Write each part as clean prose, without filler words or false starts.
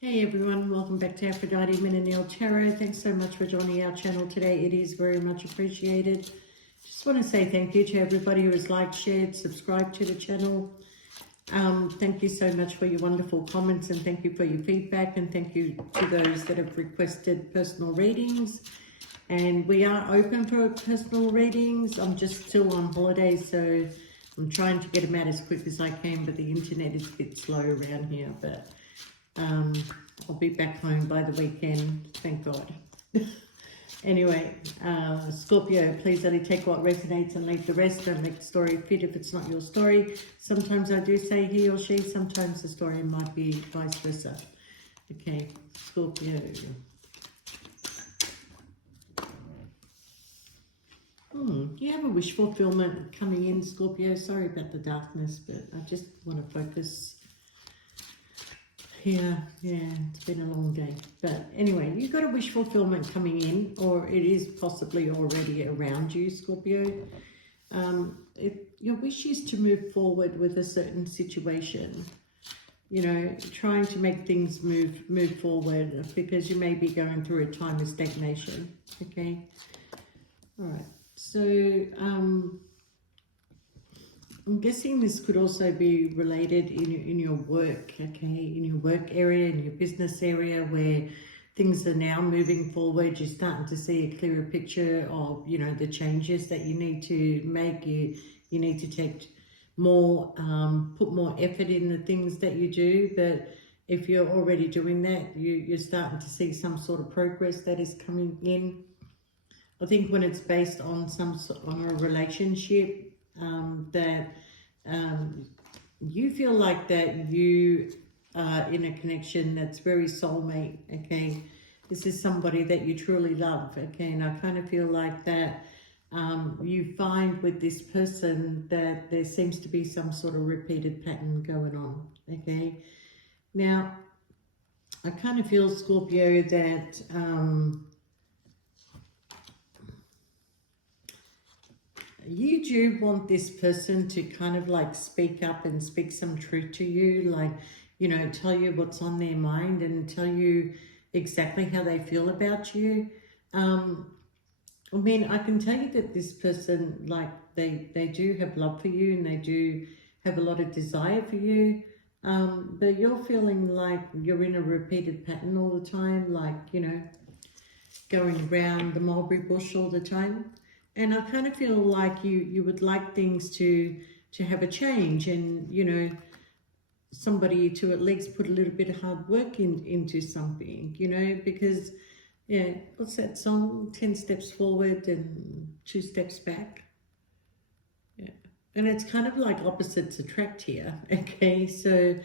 Hey everyone, welcome back to Aphrodite Minanil Tarot. Thanks so much for joining our channel today. It is very much appreciated. Just want to say thank you to everybody who has liked, shared, subscribed to the channel. Thank you so much for your wonderful comments, and thank you for your feedback, and thank you to those that have requested personal readings. And we are open for personal readings. I'm just still on holiday, so I'm trying to get them out as quick as I can, but the internet is a bit slow around here. But I'll be back home by the weekend, thank God. Anyway, Scorpio, please only take what resonates and leave the rest. Don't make the story fit if it's not your story. Sometimes I do say he or she, sometimes the story might be vice versa. Okay, Scorpio. You have a wish fulfillment coming in, Scorpio. Sorry about the darkness, but I just want to focus. Yeah, it's been a long day. But anyway, you've got a wish fulfillment coming in, or it is possibly already around you, Scorpio. Your wish is to move forward with a certain situation. You know, trying to make things move forward, because you may be going through a time of stagnation. Okay. All right. So, I'm guessing this could also be related in your work, okay, in your work area, in your business area, where things are now moving forward. You're starting to see a clearer picture of, you know, the changes that you need to make. You need to take more, put more effort in the things that you do. But if you're already doing that, you're starting to see some sort of progress that is coming in. I think when it's based on on a relationship, that you feel like that you are in a connection that's very soulmate, okay? This is somebody that you truly love, okay? And I kind of feel like that you find with this person that there seems to be some sort of repeated pattern going on, okay? Now, I kind of feel, Scorpio, that you do want this person to kind of like speak up and speak some truth to you, like, you know, tell you what's on their mind and tell you exactly how they feel about you. I mean, I can tell you that this person, like, they do have love for you, and they do have a lot of desire for you. But you're feeling like you're in a repeated pattern all the time, like, you know, going around the mulberry bush all the time. And I kind of feel like you would like things to have a change, and, you know, somebody to at least put a little bit of hard work into something, you know, because, yeah, what's that song? 10 steps forward and 2 steps back. Yeah. And it's kind of like opposites attract here, okay? So,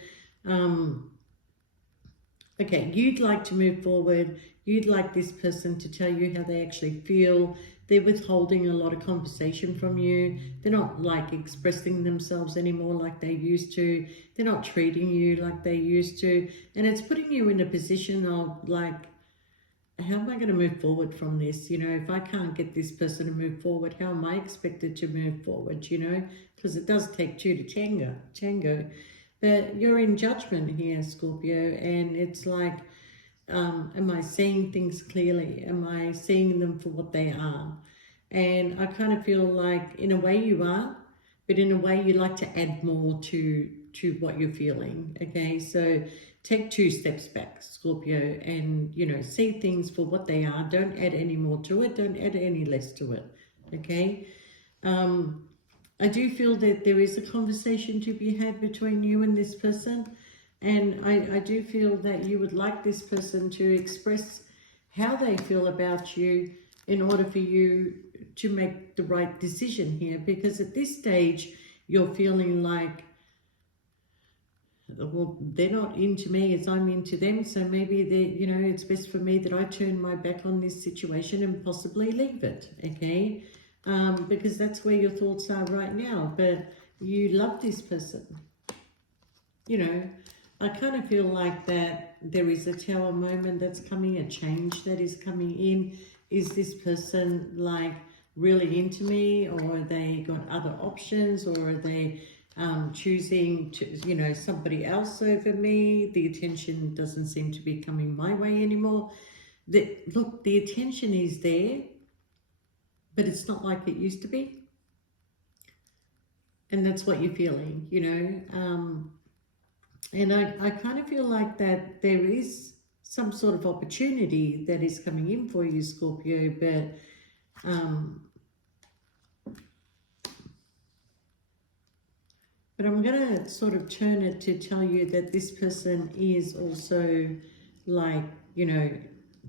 okay, you'd like to move forward. You'd like this person to tell you how they actually feel. They're withholding a lot of conversation from you. They're not like expressing themselves anymore like they used to. They're not treating you like they used to. And it's putting you in a position of like, how am I going to move forward from this? You know, if I can't get this person to move forward, how am I expected to move forward, you know? Because it does take two to tango. But you're in judgment here, Scorpio, and it's like, am I seeing things clearly? Am I seeing them for what they are? And I kind of feel like, in a way you are, but in a way you like to add more to what you're feeling, okay? So take 2 steps back, Scorpio, and, you know, see things for what they are. Don't add any more to it. Don't add any less to it, okay? I do feel that there is a conversation to be had between you and this person. And I do feel that you would like this person to express how they feel about you in order for you to make the right decision here. Because at this stage, you're feeling like, well, they're not into me as I'm into them. So maybe they, you know, it's best for me that I turn my back on this situation and possibly leave it, okay? Because that's where your thoughts are right now. But you love this person, you know. I kind of feel like that there is a tower moment that's coming, a change that is coming in. Is this person like really into me, or are they got other options, or are they choosing to, you know, somebody else over me. The attention doesn't seem to be coming my way anymore. Look, the attention is there, but it's not like it used to be. And that's what you're feeling, you know. And I kind of feel like that there is some sort of opportunity that is coming in for you, Scorpio, but I'm going to sort of turn it to tell you that this person is also like, you know,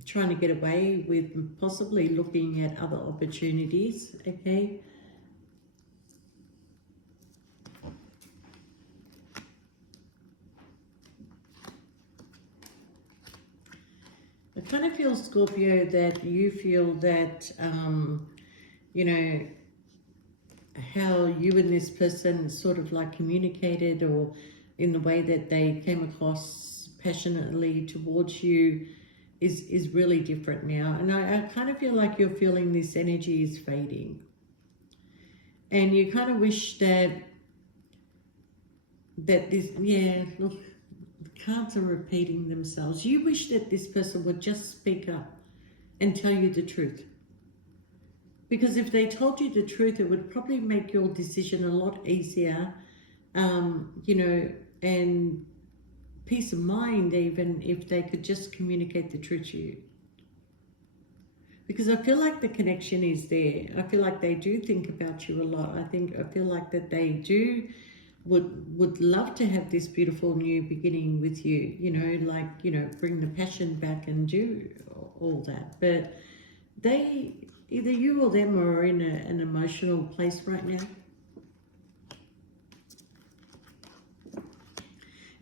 trying to get away with possibly looking at other opportunities, okay? I kind of feel, Scorpio, that you feel that, you know, how you and this person sort of like communicated, or in the way that they came across passionately towards you is really different now. And I kind of feel like you're feeling this energy is fading. And you kind of wish that this, yeah, look, the cards are repeating themselves. You wish that this person would just speak up and tell you the truth. Because if they told you the truth, it would probably make your decision a lot easier, you know, and peace of mind, even if they could just communicate the truth to you. Because I feel like the connection is there. I feel like they do think about you a lot. I feel like that they do would love to have this beautiful new beginning with you, you know, like, you know, bring the passion back and do all that. But they, either you or them, are in an emotional place right now.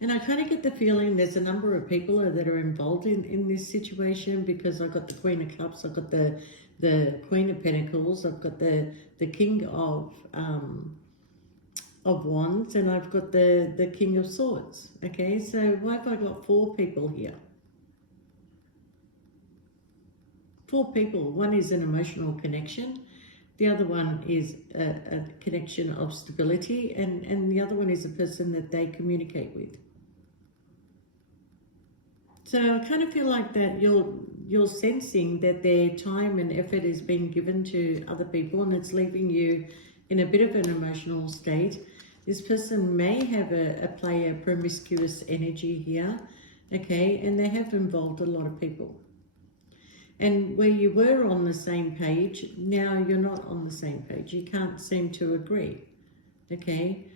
And I kind of get the feeling there's a number of people that are involved in this situation, because I've got the Queen of Cups, I've got the Queen of Pentacles, I've got the King of Wands, and I've got the King of Swords. Okay, so why have I got 4 people here? 4 people. One is an emotional connection. The other one is a connection of stability, and the other one is a person that they communicate with. So I kind of feel like that you're sensing that their time and effort is being given to other people, and it's leaving you in a bit of an emotional state. This person may have a promiscuous energy here, okay, and they have involved a lot of people. And where you were on the same page, now you're not on the same page. You can't seem to agree, okay?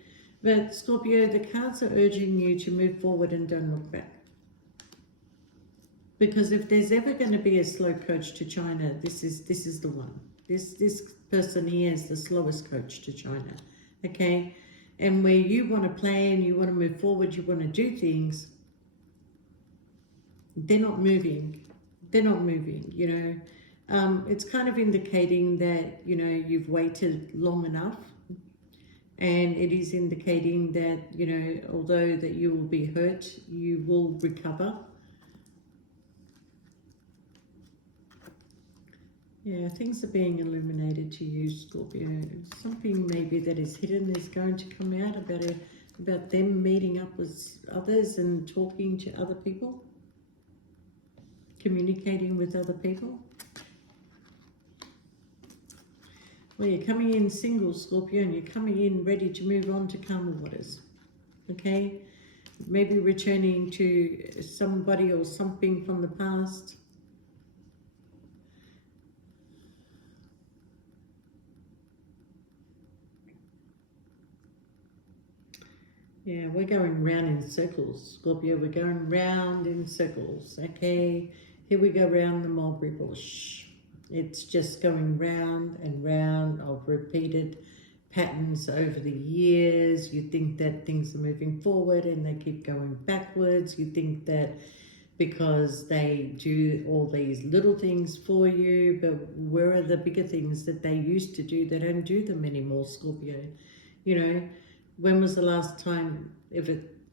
But Scorpio, the cards are urging you to move forward and don't look back. Because if there's ever going to be a slow coach to China, this is the one. This person here is the slowest coach to China, okay? And where you want to plan, you want to move forward, you want to do things, they're not moving. They're not moving, you know. It's kind of indicating that, you know, you've waited long enough. And it is indicating that, you know, although that you will be hurt, you will recover. Yeah, things are being illuminated to you, Scorpio. Something maybe that is hidden is going to come out about them meeting up with others and talking to other people, communicating with other people. Well, you're coming in single, Scorpio, and you're coming in ready to move on to calmer waters, okay? Maybe returning to somebody or something from the past. Yeah, we're going round in circles, Scorpio. We're going round in circles, okay? Here we go round the mulberry bush. It's just going round and round of repeated patterns over the years. You think that things are moving forward and they keep going backwards. You think that because they do all these little things for you, but where are the bigger things that they used to do? They don't do them anymore, Scorpio. You know, when was the last time,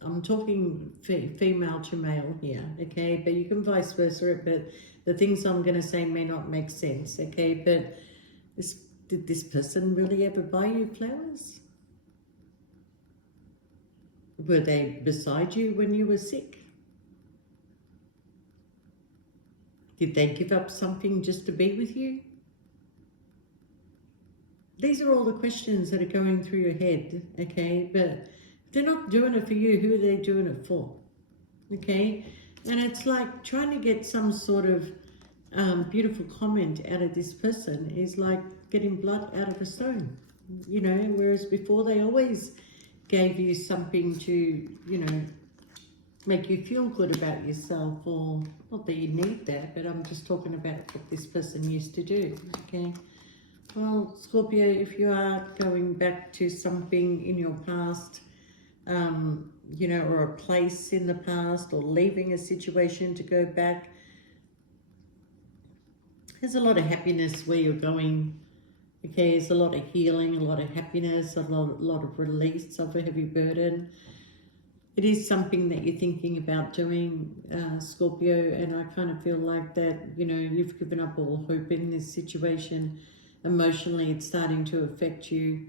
I'm talking female to male here, okay? But you can vice versa it, but the things I'm going to say may not make sense, okay? But did this person really ever buy you flowers? Were they beside you when you were sick? Did they give up something just to be with you? These are all the questions that are going through your head, okay? But they're not doing it for you. Who are they doing it for? Okay? And it's like trying to get some sort of beautiful comment out of this person is like getting blood out of a stone, you know, whereas before they always gave you something to, you know, make you feel good about yourself, or not that you need that, but I'm just talking about what this person used to do, okay? Well, Scorpio, if you are going back to something in your past, you know, or a place in the past, or leaving a situation to go back, there's a lot of happiness where you're going. Okay, there's a lot of healing, a lot of happiness, a lot of release of a heavy burden. It is something that you're thinking about doing, Scorpio, and I kind of feel like that, you know, you've given up all hope in this situation. Emotionally, it's starting to affect you.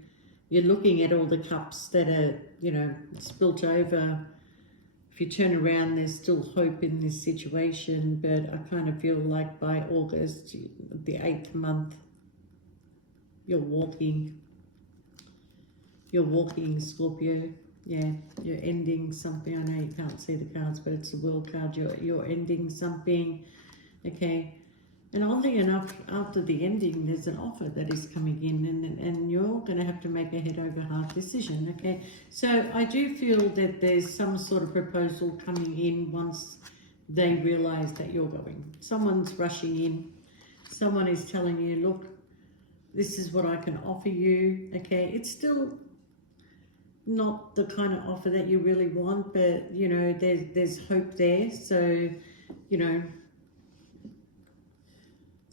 You're looking at all the cups that are, you know, spilt over. If you turn around, there's still hope in this situation, but I kind of feel like by August, the 8th month, you're walking, Scorpio. Yeah, you're ending something. I know you can't see the cards, but it's a world card. You're ending something, okay? And oddly enough, after the ending, there's an offer that is coming in, and you're going to have to make a head over heart decision, okay? So I do feel that there's some sort of proposal coming in once they realize that you're going. Someone's rushing in. Someone is telling you, look, this is what I can offer you, okay? It's still not the kind of offer that you really want, but, you know, there's hope there. So, you know,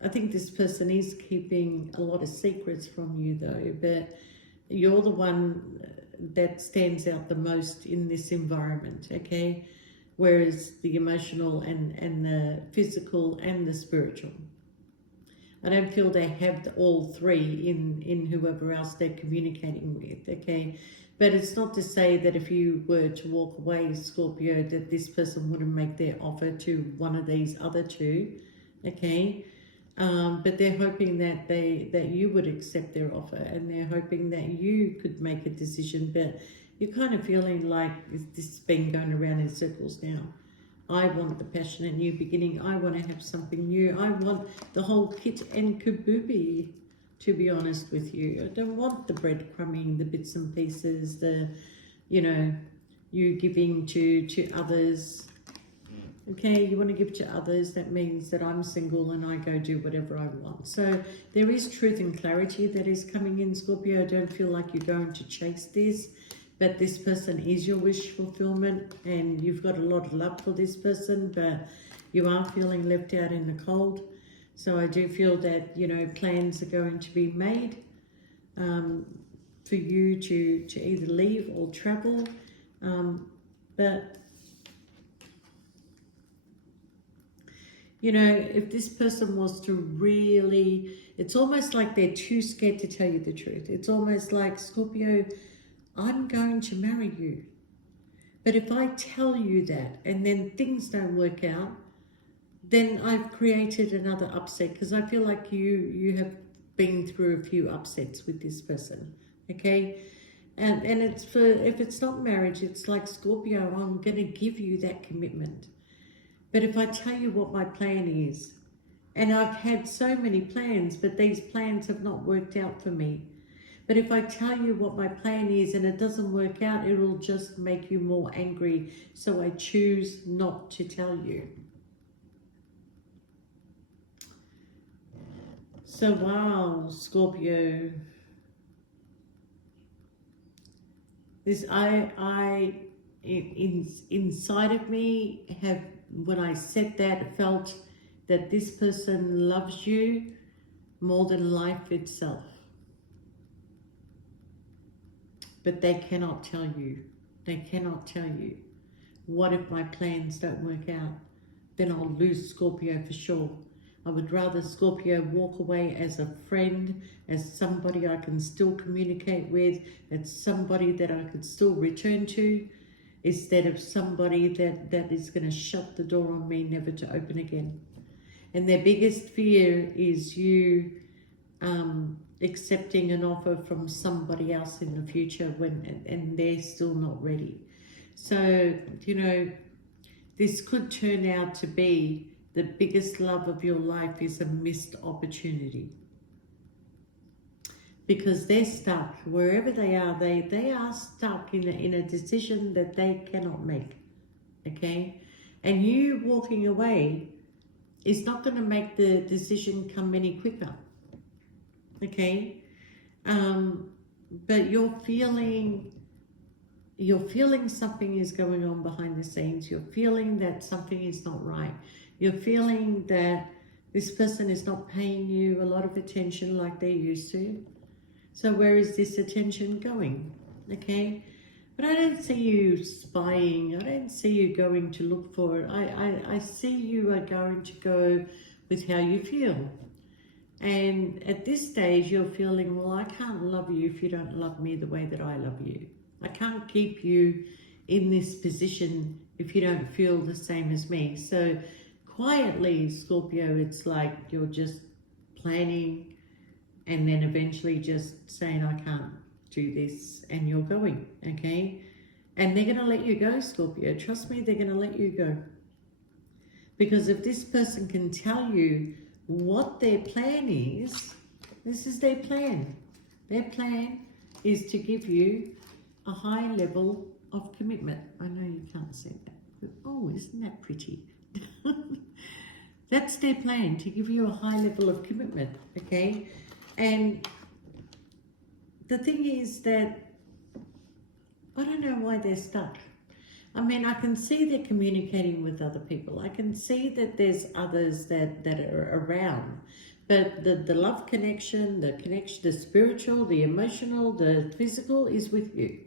I think this person is keeping a lot of secrets from you though, but you're the one that stands out the most in this environment, okay? Whereas the emotional and the physical and the spiritual, I don't feel they have all three in whoever else they're communicating with, okay? But it's not to say that if you were to walk away, Scorpio, that this person wouldn't make their offer to one of these other two, okay? But they're hoping that you would accept their offer, and they're hoping that you could make a decision. But you're kind of feeling like this has been going around in circles now. I want the passionate new beginning. I want to have something new. I want the whole kit and caboodle, to be honest with you. I don't want the breadcrumbing, the bits and pieces, the, you know, you giving to others. Okay, you want to give to others. That means that I'm single and I go do whatever I want. So there is truth and clarity that is coming in, Scorpio. I don't feel like you're going to chase this, but this person is your wish fulfillment, and you've got a lot of love for this person, but you are feeling left out in the cold. So I do feel that, you know, plans are going to be made for you to either leave or travel, but you know, if this person was to really, it's almost like they're too scared to tell you the truth. It's almost like, Scorpio, I'm going to marry you. But if I tell you that and then things don't work out, then I've created another upset, because I feel like you have been through a few upsets with this person, okay? And it's for, if it's not marriage, it's like, Scorpio, I'm going to give you that commitment. But if I tell you what my plan is, and I've had so many plans, but these plans have not worked out for me. But if I tell you what my plan is and it doesn't work out, it will just make you more angry. So I choose not to tell you. So wow, Scorpio, this inside of me have, when I said that, felt that this person loves you more than life itself. But they cannot tell you. They cannot tell you. What if my plans don't work out? Then I'll lose Scorpio for sure. I would rather, Scorpio, walk away as a friend, as somebody I can still communicate with, as somebody that I could still return to. instead of somebody that is going to shut the door on me, never to open again. And their biggest fear is you accepting an offer from somebody else in the future and they're still not ready. So, you know, this could turn out to be the biggest love of your life is a missed opportunity. Because they're stuck wherever they are stuck in a decision that they cannot make. Okay? And you walking away is not going to make the decision come any quicker. Okay? But you're feeling something is going on behind the scenes. You're feeling that something is not right. You're feeling that this person is not paying you a lot of attention like they used to. So where is this attention going? Okay? But I don't see you spying. I don't see you going to look for it. I see you are going to go with how you feel. And at this stage, you're feeling, well, I can't love you if you don't love me the way that I love you. I can't keep you in this position if you don't feel the same as me. So quietly, Scorpio, it's like you're just planning and then eventually just saying, I can't do this, and you're going, okay? And they're going to let you go, Scorpio. Trust me, they're going to let you go. Because if this person can tell you what their plan is, this is their plan. Their plan is to give you a high level of commitment. I know you can't see that, but oh, isn't that pretty? That's their plan, to give you a high level of commitment, okay? And the thing is that I don't know why they're stuck. I mean, I can see they're communicating with other people. I can see that there's others that are around. But the love connection, the spiritual, the emotional, the physical is with you.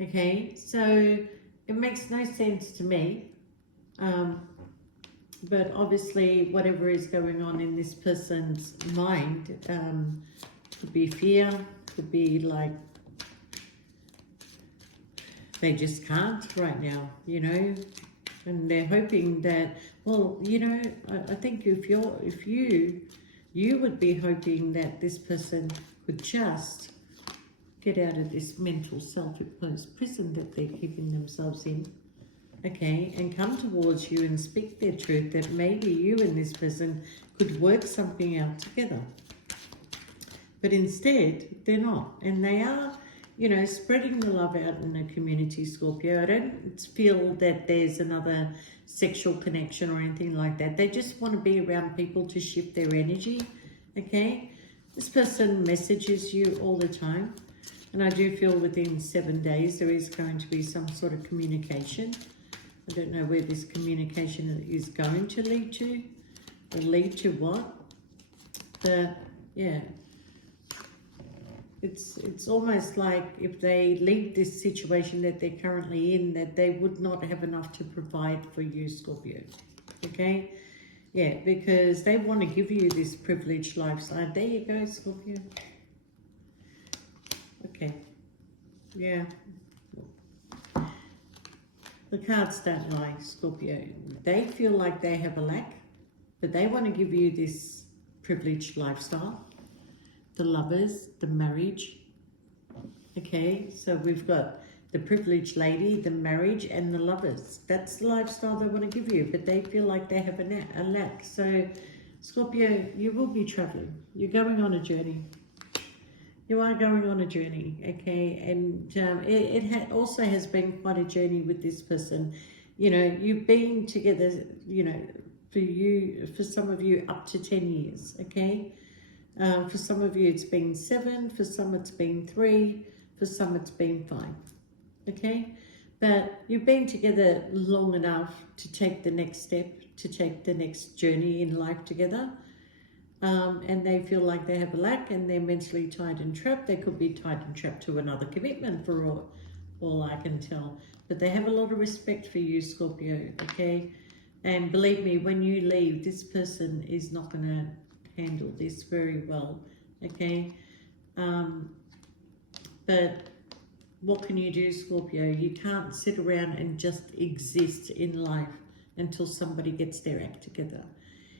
Okay, so it makes no sense to me. But obviously, whatever is going on in this person's mind, could be fear, could be like they just can't right now, you know, and they're hoping that, well, you know, I think if you would be hoping that this person could just get out of this mental self-imposed prison that they're keeping themselves in, okay, and come towards you and speak their truth, that maybe you and this person could work something out together. But instead, they're not, and they are, you know, spreading the love out in the community, Scorpio. I don't feel that there's another sexual connection or anything like that. They just want to be around people to shift their energy, okay? This person messages you all the time, and I do feel within 7 days there is going to be some sort of communication. I don't know where this communication is going to lead to, or lead to what, but yeah. It's almost like if they leave this situation that they're currently in, that they would not have enough to provide for you, Scorpio. Okay? Yeah, because they want to give you this privileged lifestyle. There you go, Scorpio. Okay. Yeah. The cards don't lie, Scorpio. They feel like they have a lack, but they want to give you this privileged lifestyle. The lovers, the marriage. Okay, so we've got the privileged lady, the marriage, and the lovers. That's the lifestyle they want to give you, but they feel like they have a lack. So, Scorpio, you will be traveling. You're going on a journey. You are going on a journey, okay? And it also has been quite a journey with this person. You know, you've been together, you know, for some of you, up to 10 years, okay? For some of you, it's been 7. For some, it's been 3. For some, it's been 5. Okay? But you've been together long enough to take the next step, to take the next journey in life together. And they feel like they have a lack and they're mentally tied and trapped. They could be tied and trapped to another commitment for all I can tell. But they have a lot of respect for you, Scorpio, okay? And believe me, when you leave, this person is not going to handle this very well, okay? But what can you do, Scorpio? You can't sit around and just exist in life until somebody gets their act together.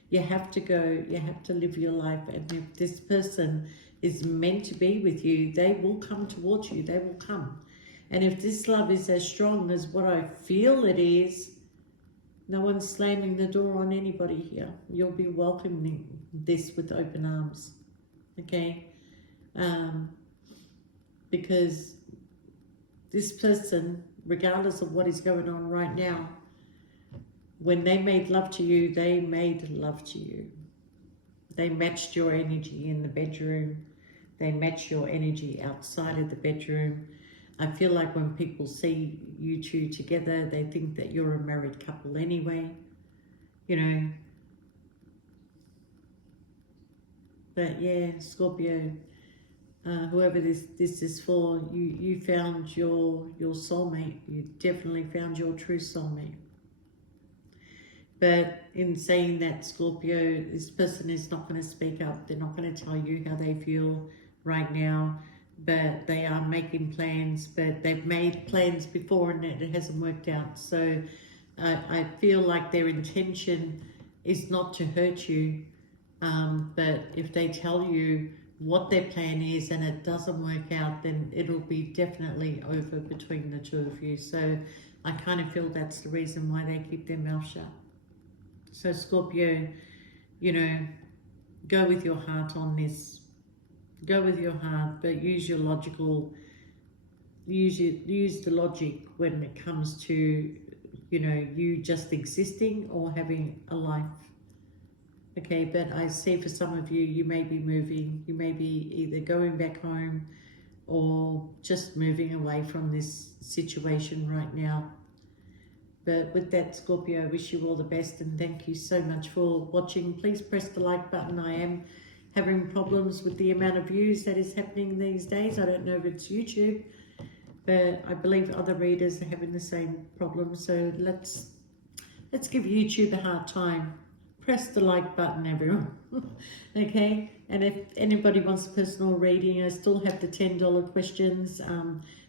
You have to go, you have to live your life. And if this person is meant to be with you, they will come towards you, they will come. And if this love is as strong as what I feel it is, no one's slamming the door on anybody here. You'll be welcoming this with open arms, okay? Because this person, regardless of what is going on right now, when they made love to you, they made love to you. They matched your energy in the bedroom. They match your energy outside of the bedroom. I feel like when people see you two together, they think that you're a married couple anyway, you know. But yeah, Scorpio, whoever this is for, you found your soulmate. You definitely found your true soulmate. But in saying that, Scorpio, this person is not going to speak up. They're not going to tell you how they feel right now. But they are making plans. But they've made plans before and it hasn't worked out. So I feel like their intention is not to hurt you. But if they tell you what their plan is and it doesn't work out, then it'll be definitely over between the two of you. So I kind of feel that's the reason why they keep their mouth shut. So Scorpio, you know, go with your heart on this. Go with your heart, but use your logical, use the logic when it comes to, you know, you just existing or having a life. Okay, but I see for some of you, you may be moving. You may be either going back home or just moving away from this situation right now. But with that, Scorpio, I wish you all the best and thank you so much for watching. Please press the like button. I am having problems with the amount of views that is happening these days. I don't know if it's YouTube, but I believe other readers are having the same problem. So let's give YouTube a hard time. Press the like button, everyone. Okay, and if anybody wants a personal reading, I still have the $10 questions.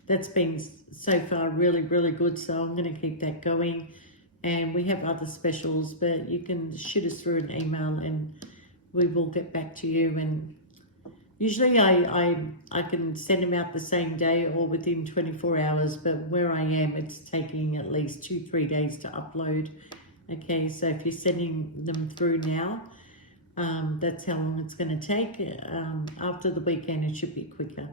That's been so far really, really good, so I'm going to keep that going. And we have other specials, but you can shoot us through an email and we will get back to you. And usually I can send them out the same day or within 24 hours, but where I am, it's taking at least 2-3 days to upload. Okay, so if you're sending them through now, that's how long it's going to take. After the weekend, it should be quicker.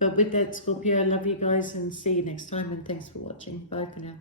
But with that, Scorpio, I love you guys and see you next time. And thanks for watching. Bye for now.